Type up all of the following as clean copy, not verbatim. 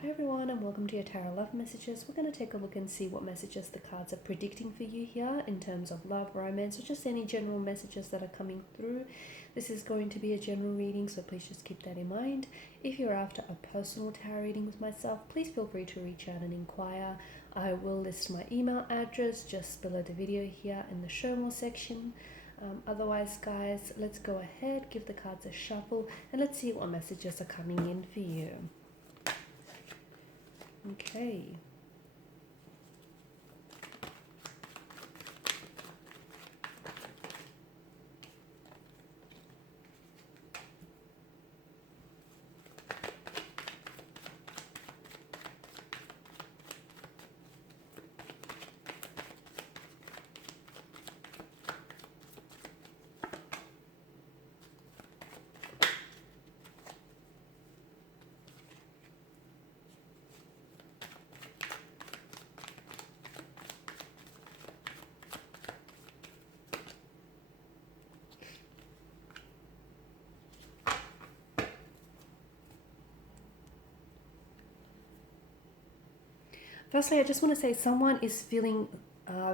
Hi everyone, and welcome to your Tarot Love Messages. We're going to take a look and see what messages the cards are predicting for you here in terms of love, romance, or just any general messages that are coming through. This is going to be a general reading, so please just keep that in mind. If you're after a personal tarot reading with myself, please feel free to reach out and inquire. I will list my email address just below the video here in the show more section. Otherwise, guys, let's go ahead, give the cards a shuffle, and let's see what messages are coming in for you. Okay. Firstly, I just want to say someone is feeling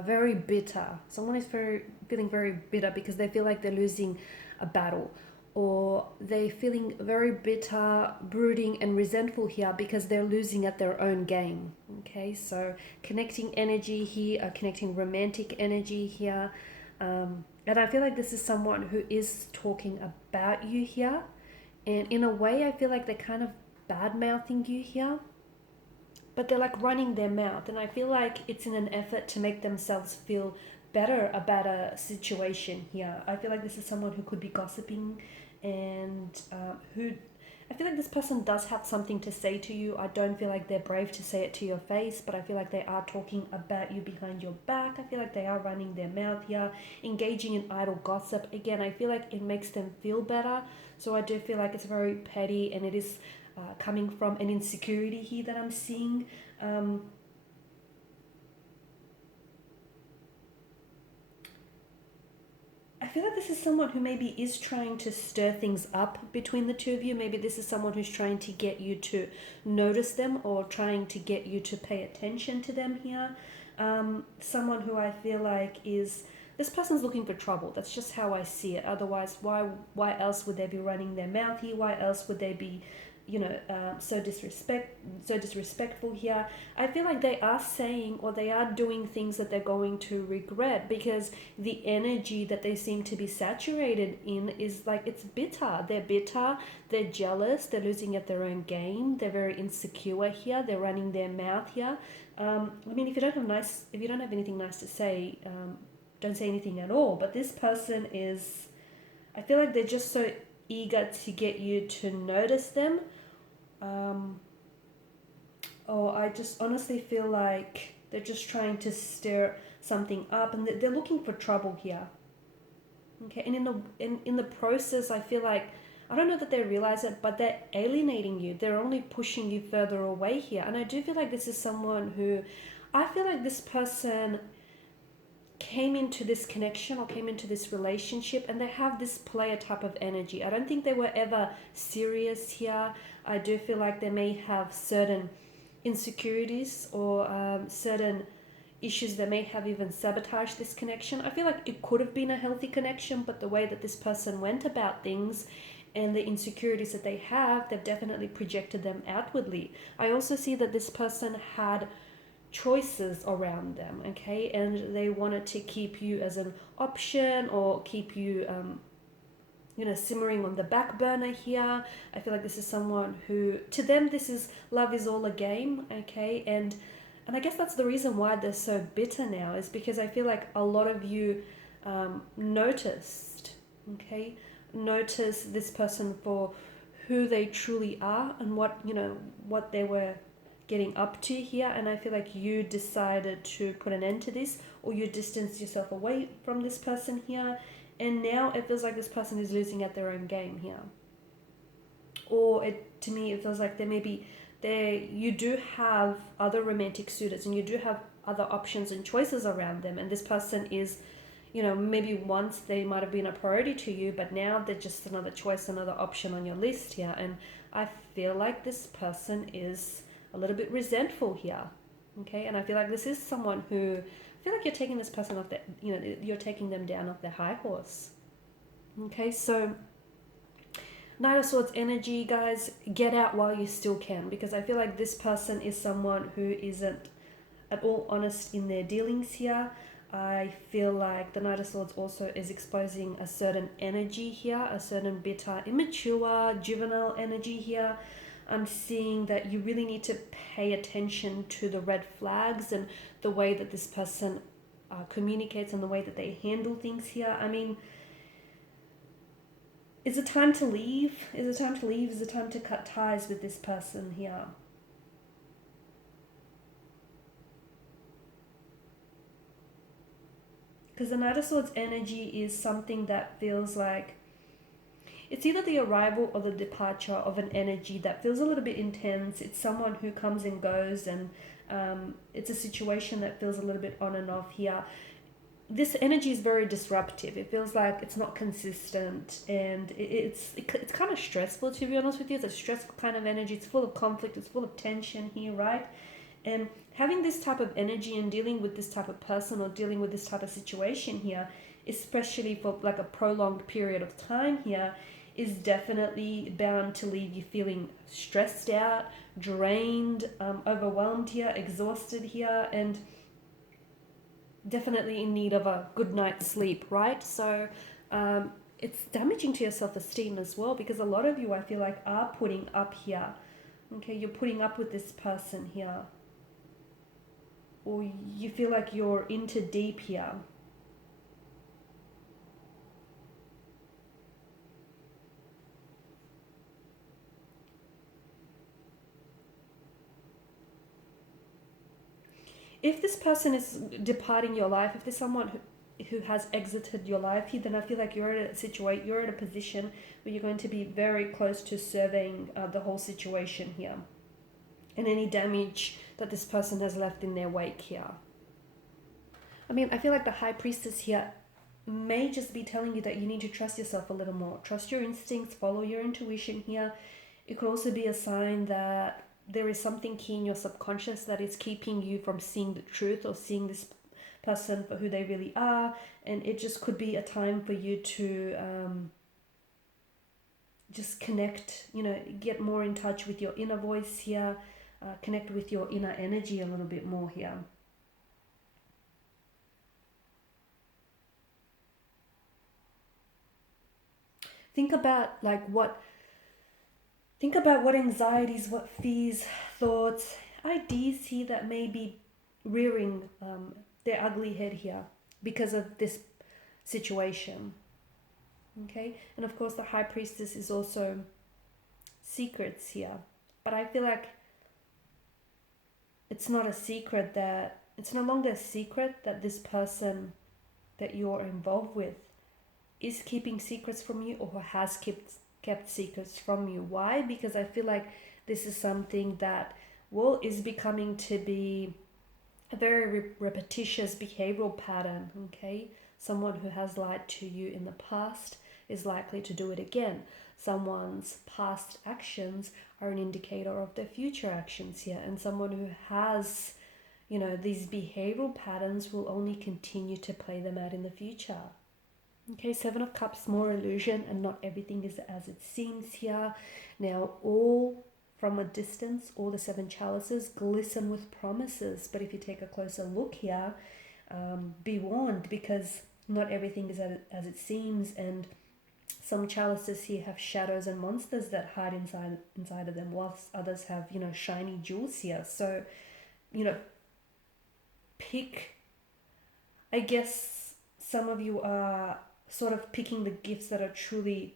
very bitter. Someone is feeling very bitter because they feel like they're losing a battle, or they're feeling very bitter, brooding, and resentful here because they're losing at their own game. Okay, so connecting energy here, connecting romantic energy here. And I feel like this is someone who is talking about you here. And in a way, I feel like they're kind of bad mouthing you here, but they're like running their mouth, and I feel like it's in an effort to make themselves feel better about a situation here. I feel like this is someone who could be gossiping, and who I feel like this person does have something to say to you. I don't feel like they're brave to say it to your face, but I feel like they are talking about you behind your back. I feel like they are running their mouth here, engaging in idle gossip. Again, I feel like it makes them feel better. So I do feel like it's very petty, and it is coming from an insecurity here that I'm seeing. I feel like this is someone who maybe is trying to stir things up between the two of you. Maybe this is someone who's trying to get you to notice them, or trying to get you to pay attention to them here. Someone who I feel like is, this person's looking for trouble. That's just how I see it. Otherwise, why else would they be running their mouth here? Why else would they be, so disrespectful here? I feel like they are saying, or they are doing things that they're going to regret, because the energy that they seem to be saturated in is like, it's bitter. They're bitter, they're jealous, they're losing at their own game, they're very insecure here, they're running their mouth here. I mean, if you don't have anything nice to say, don't say anything at all. But this person is, I feel like they're just so eager to get you to notice them. Or I just honestly feel like they're just trying to stir something up, and they're looking for trouble here. Okay, and in the process, I feel like, I don't know that they realize it, but they're alienating you. They're only pushing you further away here. And I do feel like this is someone who, I feel like this person came into this connection, or came into this relationship, and they have this player type of energy. I don't think they were ever serious here. I do feel like they may have certain insecurities, or certain issues that may have even sabotaged this connection. I feel like it could have been a healthy connection, but the way that this person went about things and the insecurities that they have, they've definitely projected them outwardly. I also see that this person had choices around them, okay, and they wanted to keep you as an option, or keep you simmering on the back burner here. I feel like this is someone who, to them, this is, love is all a game, okay, and I guess that's the reason why they're so bitter now, is because I feel like a lot of you noticed this person for who they truly are, and what they were getting up to here. And I feel like you decided to put an end to this, or you distanced yourself away from this person here, and now it feels like this person is losing at their own game here. Or to me, it feels like you do have other romantic suitors, and you do have other options and choices around them, and this person is, maybe once they might have been a priority to you, but now they're just another choice, another option on your list here. And I feel like this person is a little bit resentful here. Okay, and I feel like this is someone who, I feel like you're taking this person off that, you're taking them down off their high horse. Okay, so Knight of Swords energy, guys, get out while you still can, because I feel like this person is someone who isn't at all honest in their dealings here. I feel like the Knight of Swords also is exposing a certain energy here, a certain bitter, immature, juvenile energy here. I'm seeing that you really need to pay attention to the red flags and the way that this person communicates and the way that they handle things here. I mean, is it time to leave? Is it time to leave? Is it time to cut ties with this person here? Because the Knight of Swords energy is something that feels like it's either the arrival or the departure of an energy that feels a little bit intense. It's someone who comes and goes, and it's a situation that feels a little bit on and off here. This energy is very disruptive. It feels like it's not consistent, and it's kind of stressful, to be honest with you. It's a stressful kind of energy. It's full of conflict. It's full of tension here, right? And having this type of energy and dealing with this type of person or dealing with this type of situation here, especially for like a prolonged period of time here, is definitely bound to leave you feeling stressed out, drained, overwhelmed here, exhausted here, and definitely in need of a good night's sleep, right? So it's damaging to your self-esteem as well, because a lot of you, I feel like, are putting up here. Okay, you're putting up with this person here, or you feel like you're into deep here. If this person is departing your life, if there's someone who has exited your life here, then I feel like you're at a position where you're going to be very close to surveying the whole situation here, and any damage that this person has left in their wake here. I mean, I feel like the High Priestess here may just be telling you that you need to trust yourself a little more. Trust your instincts, follow your intuition here. It could also be a sign that there is something key in your subconscious that is keeping you from seeing the truth or seeing this person for who they really are. And it just could be a time for you to just connect, get more in touch with your inner voice here, connect with your inner energy a little bit more here. Think about what anxieties, what fears, thoughts, ideas here that may be rearing their ugly head here because of this situation. Okay, and of course the High Priestess is also secrets here, but I feel like it's not a secret that it's no longer a secret that this person that you're involved with is keeping secrets from you or has kept secrets from you. Why? Because I feel like this is something that is becoming to be a very repetitious behavioral pattern. Okay, someone who has lied to you in the past is likely to do it again. Someone's past actions are an indicator of their future actions here, and someone who has these behavioral patterns will only continue to play them out in the future. Okay, Seven of Cups, more illusion, and not everything is as it seems here. Now, all from a distance, all the seven chalices glisten with promises. But if you take a closer look here, be warned, because not everything is as it seems, and some chalices here have shadows and monsters that hide inside of them, whilst others have shiny jewels here. So pick. I guess some of you are sort of picking the gifts that are truly,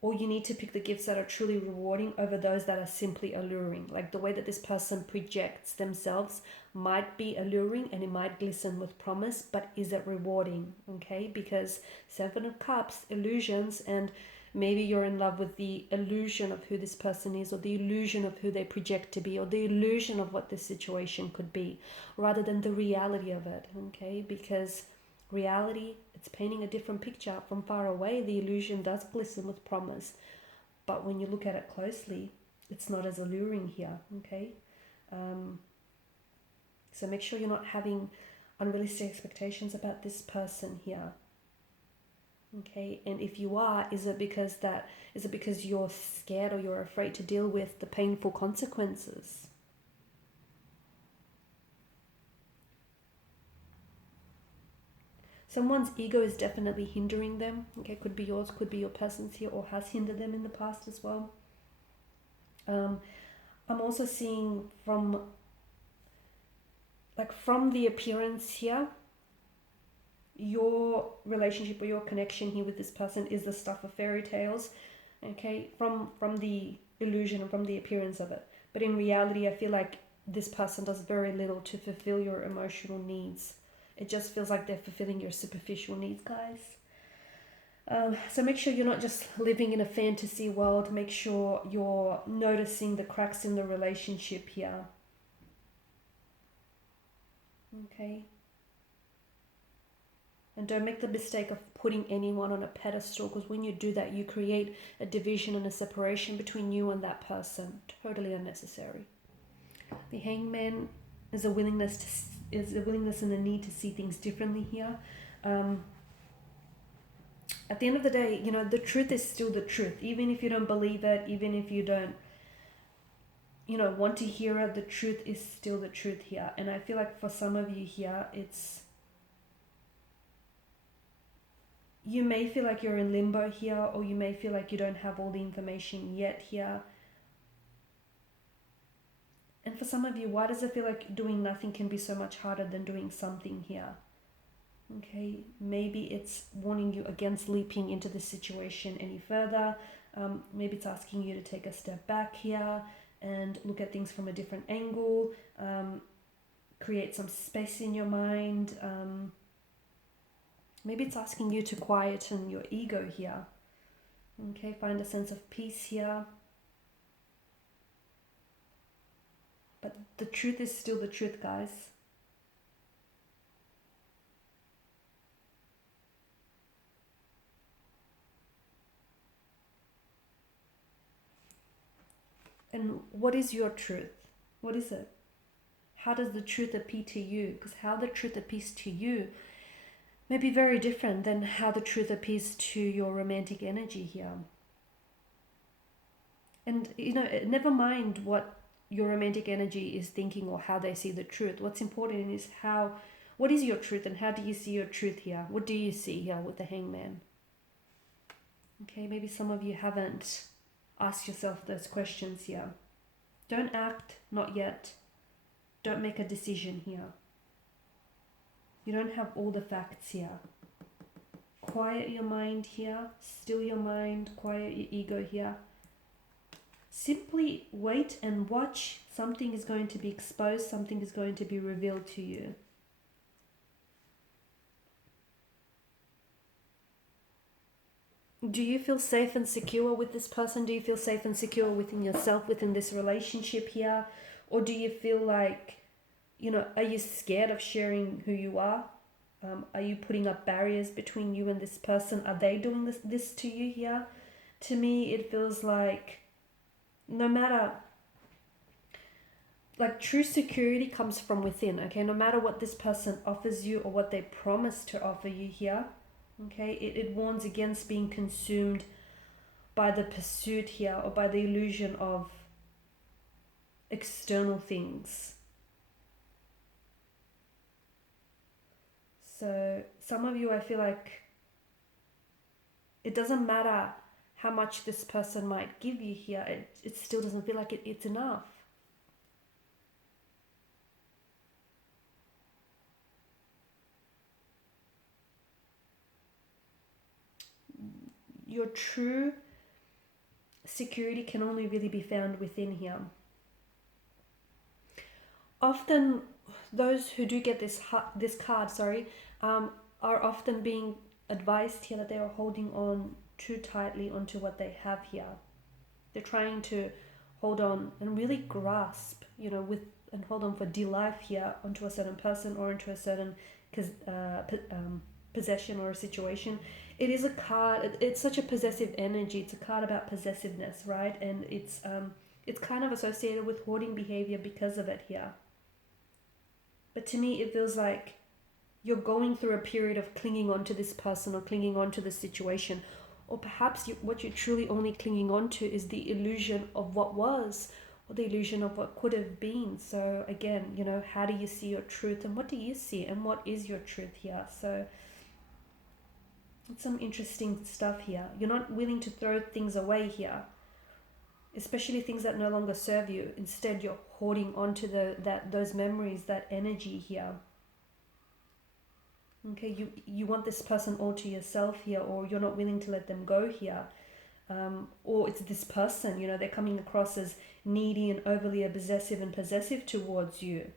or you need to pick the gifts that are truly rewarding over those that are simply alluring. Like the way that this person projects themselves might be alluring and it might glisten with promise, but is it rewarding? Okay, because Seven of Cups, illusions, and maybe you're in love with the illusion of who this person is, or the illusion of who they project to be, or the illusion of what this situation could be, rather than the reality of it. Okay, because reality, it's painting a different picture. From far away, the illusion does glisten with promise, but when you look at it closely, it's not as alluring here. Okay, so make sure you're not having unrealistic expectations about this person here. Okay, and if you are, is it because you're scared or you're afraid to deal with the painful consequences? Someone's ego is definitely hindering them. Okay, could be yours, could be your person's here, or has hindered them in the past as well. I'm also seeing from the appearance here, your relationship or your connection here with this person is the stuff of fairy tales. Okay, from the illusion and from the appearance of it, but in reality I feel like this person does very little to fulfill your emotional needs. It just feels like they're fulfilling your superficial needs, guys. So make sure you're not just living in a fantasy world. Make sure you're noticing the cracks in the relationship here. Okay. And don't make the mistake of putting anyone on a pedestal, because when you do that, you create a division and a separation between you and that person. Totally unnecessary. The Hangman is a willingness and a need to see things differently here. At the end of the day, the truth is still the truth. Even if you don't believe it, even if you don't, want to hear it, the truth is still the truth here. And I feel like for some of you here, you may feel like you're in limbo here, or you may feel like you don't have all the information yet here. And for some of you, why does it feel like doing nothing can be so much harder than doing something here? Okay, maybe it's warning you against leaping into the situation any further. Maybe it's asking you to take a step back here and look at things from a different angle, create some space in your mind. Maybe it's asking you to quieten your ego here. Okay, find a sense of peace here. But the truth is still the truth, guys. And what is your truth? What is it? How does the truth appear to you? Because how the truth appears to you may be very different than how the truth appears to your romantic energy here. And, never mind what your romantic energy is thinking or how they see the truth. What's important is what is your truth and how do you see your truth here? What do you see here with the Hangman? Okay, maybe some of you haven't asked yourself those questions here. Don't act, not yet. Don't make a decision here. You don't have all the facts here. Quiet your mind here, still your mind, quiet your ego here. Simply wait and watch. Something is going to be exposed, something is going to be revealed to you. Do you feel safe and secure with this person? Do you feel safe and secure within yourself, within this relationship here? Or do you feel like, are you scared of sharing who you are? Are you putting up barriers between you and this person? Are they doing this to you here? To me, it feels like no matter, true security comes from within, okay? No matter what this person offers you or what they promise to offer you here, okay? It warns against being consumed by the pursuit here or by the illusion of external things. So some of you, I feel like it doesn't matter how much this person might give you here, it still doesn't feel like it's enough. Your true security can only really be found within here. Often those who do get this card, are often being advised here that they are holding on too tightly onto what they have here. They're trying to hold on and really grasp, and hold on for dear life here onto a certain person or into a certain possession or a situation. It is a card, it's such a possessive energy. It's a card about possessiveness, right? And it's it's kind of associated with hoarding behavior because of it here. But to me, it feels like you're going through a period of clinging on to this person or clinging on to this situation. Or perhaps what you're truly only clinging on to is the illusion of what was, or the illusion of what could have been. So again, how do you see your truth, and what do you see, and what is your truth here? So it's some interesting stuff here. You're not willing to throw things away here, especially things that no longer serve you. Instead, you're holding on to those memories, that energy here. Okay, you want this person all to yourself here, or you're not willing to let them go here. Or it's this person, they're coming across as needy and overly possessive and possessive towards you.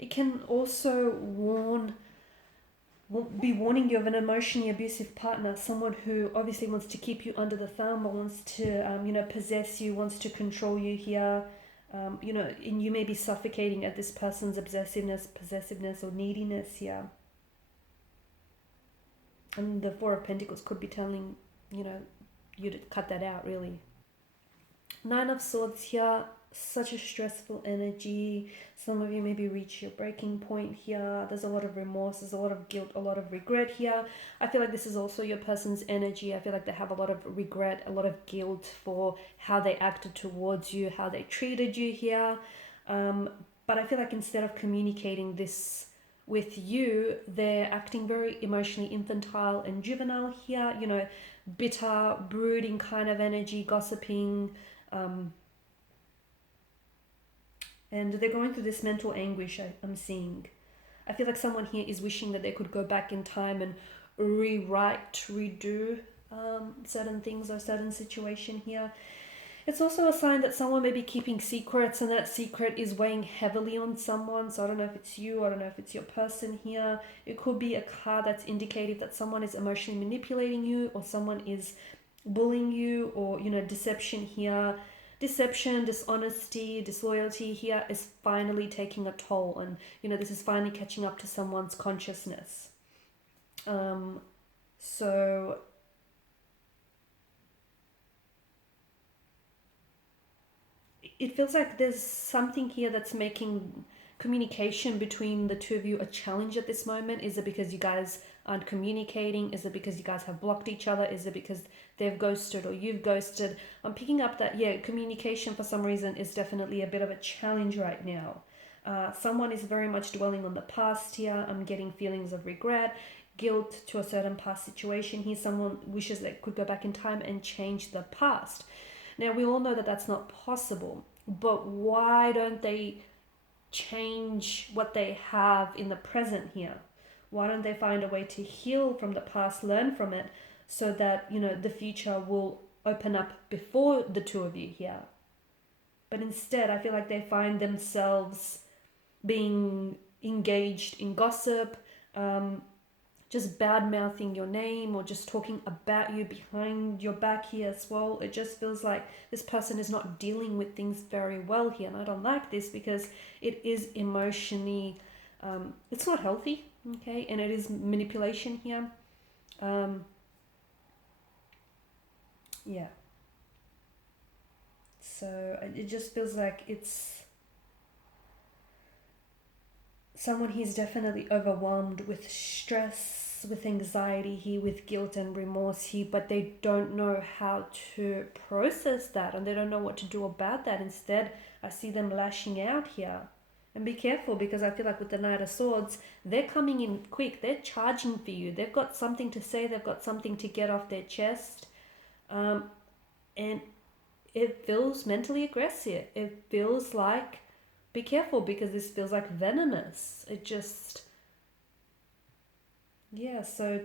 It can also be warning you of an emotionally abusive partner, someone who obviously wants to keep you under the thumb, or wants to, possess you, wants to control you here. And you may be suffocating at this person's possessiveness, or neediness here. And the Four of Pentacles could be telling, you to cut that out, really. Nine of Swords here, such a stressful energy. Some of you maybe reach your breaking point here. There's a lot of remorse, there's a lot of guilt, a lot of regret here. I feel like this is also your person's energy. I feel like they have a lot of regret, a lot of guilt for how they acted towards you, how they treated you here. But I feel like instead of communicating this with you, they're acting very emotionally infantile and juvenile here, bitter, brooding kind of energy, gossiping, and they're going through this mental anguish I'm seeing. I feel like someone here is wishing that they could go back in time and redo certain things or certain situation here. It's also a sign that someone may be keeping secrets, and that secret is weighing heavily on someone. So I don't know if it's you, I don't know if it's your person here. It could be a card that's indicative that someone is emotionally manipulating you, or someone is bullying you, or deception here. Deception, dishonesty, disloyalty here is finally taking a toll, and this is finally catching up to someone's consciousness. So it feels like there's something here that's making communication between the two of you a challenge at this moment. Is it because you guys aren't communicating? Is it because you guys have blocked each other? Is it because they've ghosted or you've ghosted? I'm picking up that, communication for some reason is definitely a bit of a challenge right now. Someone is very much dwelling on the past here. I'm getting feelings of regret, guilt to a certain past situation here. Someone wishes they could go back in time and change the past. Now, we all know that that's not possible, but why don't they change what they have in the present here? Why don't they find a way to heal from the past, learn from it, so that, the future will open up before the two of you here? But instead, I feel like they find themselves being engaged in gossip, just bad-mouthing your name, or just talking about you behind your back here as well. It just feels like this person is not dealing with things very well here, and I don't like this because it is emotionally, it's not healthy, okay, and it is manipulation here. Yeah. So it just feels like it's someone who's definitely overwhelmed with stress, with anxiety here, with guilt and remorse here, but they don't know how to process that, and they don't know what to do about that. Instead, I see them lashing out here. And be careful, because I feel like with the Knight of Swords, they're coming in quick, they're charging for you, they've got something to say, they've got something to get off their chest, and it feels mentally aggressive. It feels like, be careful, because this feels like venomous. It just, so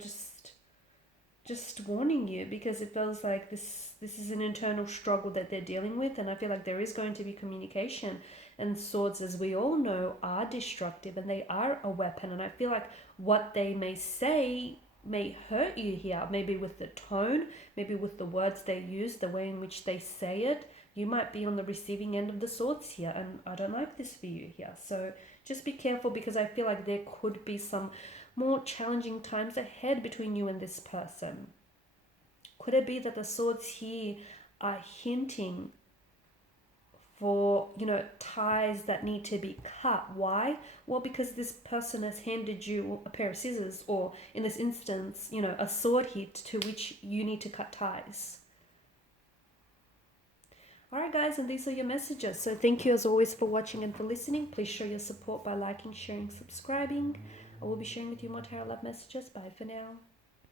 just warning you, because it feels like this is an internal struggle that they're dealing with, and I feel like there is going to be communication. And swords, as we all know, are destructive, and they are a weapon, and I feel like what they may say may hurt you here, maybe with the tone, maybe with the words they use, the way in which they say it. You might be on the receiving end of the swords here, and I don't like this for you here. So Just be careful, because I feel like there could be some more challenging times ahead between you and this person. Could it be that the swords here are hinting for, ties that need to be cut? Why? Well, because this person has handed you a pair of scissors, or in this instance, a sword here to which you need to cut ties. Alright guys, and these are your messages. So thank you as always for watching and for listening. Please show your support by liking, sharing, subscribing. I will be sharing with you more tarot love messages. Bye for now.